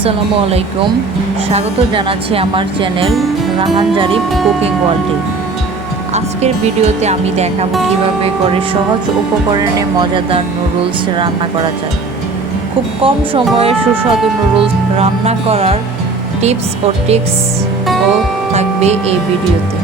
আসসালামু আলাইকুম, স্বাগত জানাচ্ছি আমার চ্যানেল রাহান জারিফ কুকিং ওয়ার্ল্ডে। আজকের ভিডিওতে আমি দেখাবো কিভাবে করে সহজ উপকরণে মজাদার নুডলস রান্না করা যায়। খুব কম সময়ে সুস্বাদু নুডলস রান্না করার টিপস ও ট্রিক্সও থাকবে এই ভিডিওতে।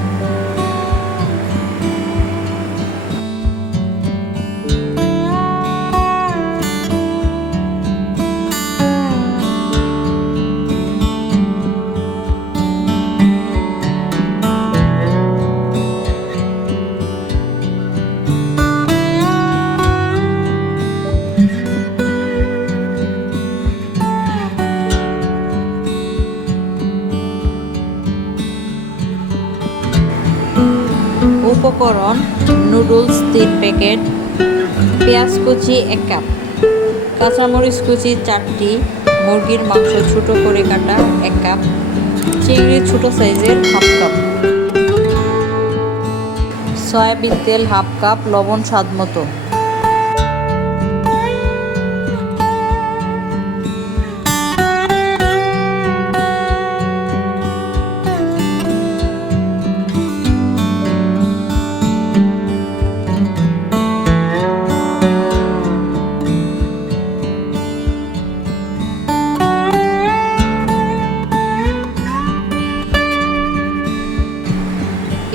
উপকরণ: নুডলস 3 প্যাকেট, পেঁয়াজ কুচি 1 কাপ, কাঁচামরিচ কুচি 4টি, মুরগির মাংস ছোট করে কাটা 1 কাপ, চিংড়ি ছোট সাইজের 1/2 কাপ, সয়াবিন তেল 1/2 কাপ, লবণ স্বাদ মতো।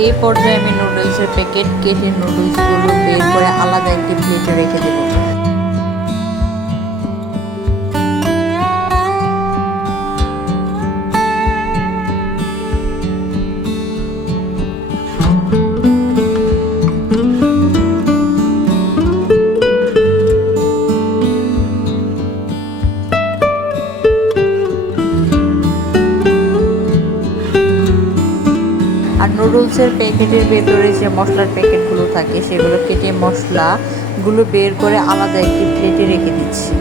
এই পর্যায়ে আমি নুডলসের প্যাকেট কেটে নুডলসগুলো বের করে আলাদা একটি প্লেটে রেখে দেব। আর নুডলসের প্যাকেটের ভেতরে যে মশলার প্যাকেটগুলো থাকে সেগুলো কেটে মশলাগুলো বের করে আলাদা একটি প্লেটে রেখে দিচ্ছি।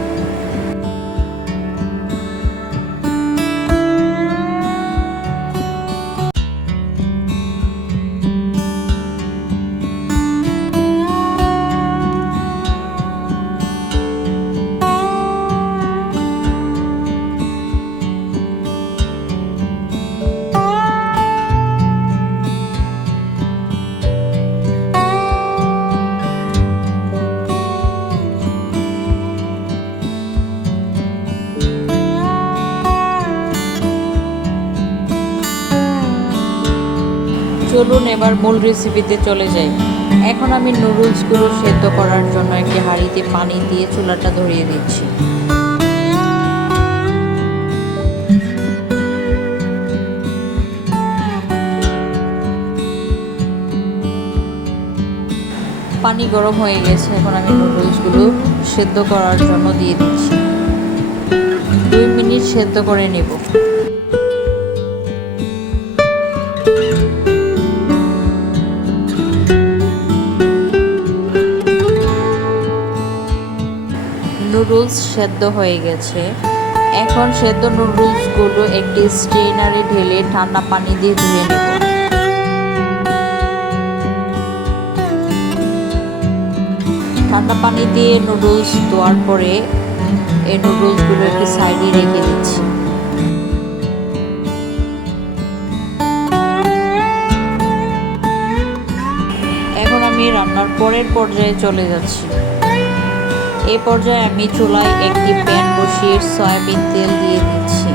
চলুন এবার মূল রেসিপিতে চলে যাই। এখন আমি নুডলসগুলো সেদ্ধ করার জন্য একটি হাঁড়িতে পানি দিয়ে চুলাটা ধরিয়ে দিচ্ছি। পানি গরম হয়ে গেছে, এখন আমি নুডলসগুলো সেদ্ধ করার জন্য দিয়ে দিচ্ছি। 2 মিনিট সেদ্ধ করে নেব। নুডলস সেদ্ধ হয়ে গেছে। এখন সেদ্ধ নুডলসগুলো একটি স্ট্রেনারে ঢেলে ঠান্ডা পানি দিয়ে ধুয়ে নেব। ঠান্ডা পানি দিয়ে নুডলস ধোয়ার পরে এই নুডলসগুলো একটি সাইডে রেখে দিচ্ছি। এখন আমি রান্নার পরের পর্যায়ে চলে যাচ্ছি। এই পর্যায়ে আমি চুলায় একটি প্যান বসিয়ে সয়াবিন তেল দিয়ে দিচ্ছি।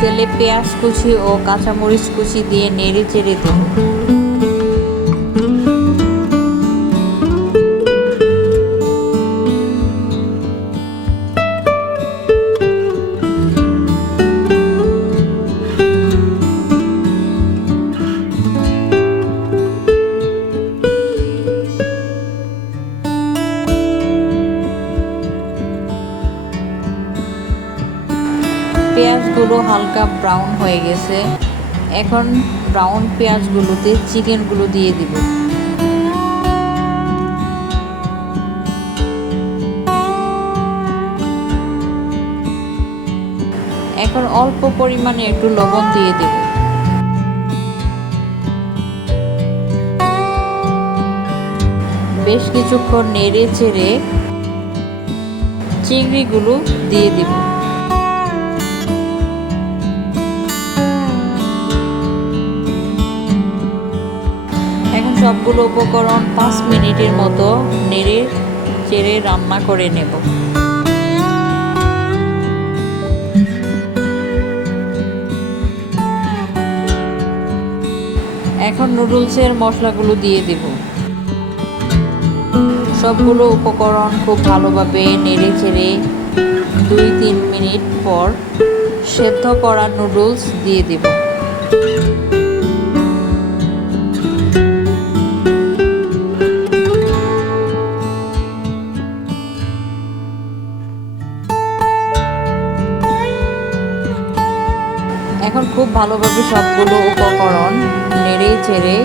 তেলে পেঁয়াজ কুচি ও কাঁচামরিচ কুচি দিয়ে নেড়ে চেড়ে দেব। পেঁয়াজগুলো হালকা ব্রাউন হয়ে গেছে। এখন ব্রাউন পেঁয়াজগুলোতে চিকেনগুলো দিয়ে দিব। এখন অল্প পরিমাণে একটু লবণ দিয়ে দেব। বেশ কিছুক্ষণ নেড়ে চেড়ে চিংড়িগুলো দিয়ে দিব। এখন সবগুলো উপকরণ 5 মিনিটের মতো নেড়ে চেড়ে রান্না করে নেব। এখন নুডলসের মশলাগুলো দিয়ে দেব। সবগুলো উপকরণ খুব ভালোভাবে নেড়ে চেড়ে 2-3 মিনিট পর সেদ্ধ করা নুডলস দিয়ে দেব। এখন খুব ভালোভাবে সবগুলো উপকরণ নেড়ে চেড়ে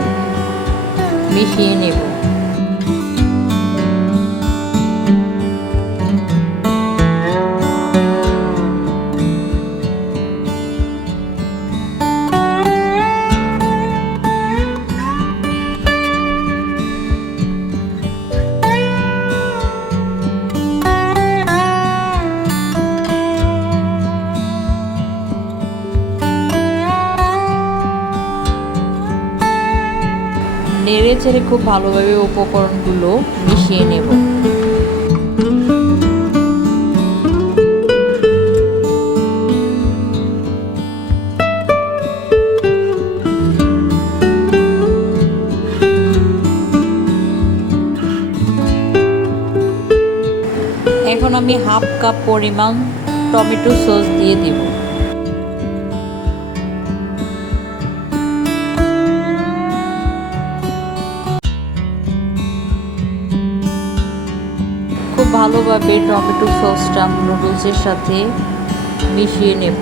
মিশিয়ে নেব। নেড়ে চেড়ে খুব ভালোভাবে উপকরণগুলো মিশিয়ে নেব। এখন আমি 1/2 কাপ পরিমাণ টমেটো সস দিয়ে দিব। খুব ভালোভাবে টমেটো সসটা নুডলসের সাথে মিশিয়ে নেব।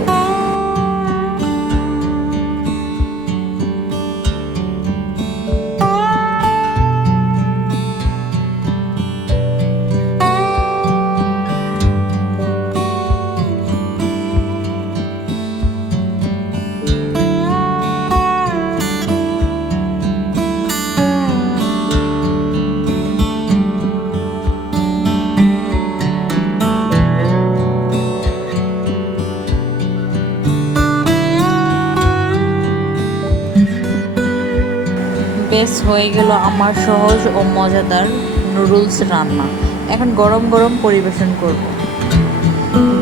বেশ হয়ে গেল আমার সহজ ও মজাদার নুডলস রান্না। এখন গরম গরম পরিবেশন করব।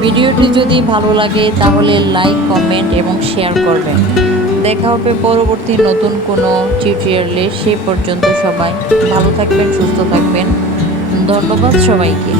ভিডিওটি যদি ভালো লাগে তাহলে লাইক, কমেন্ট এবং শেয়ার করবেন। দেখা হবে পরবর্তী নতুন কোনো টিউটোরিয়ালে। সে পর্যন্ত সবাই ভালো থাকবেন, সুস্থ থাকবেন। ধন্যবাদ সবাইকে।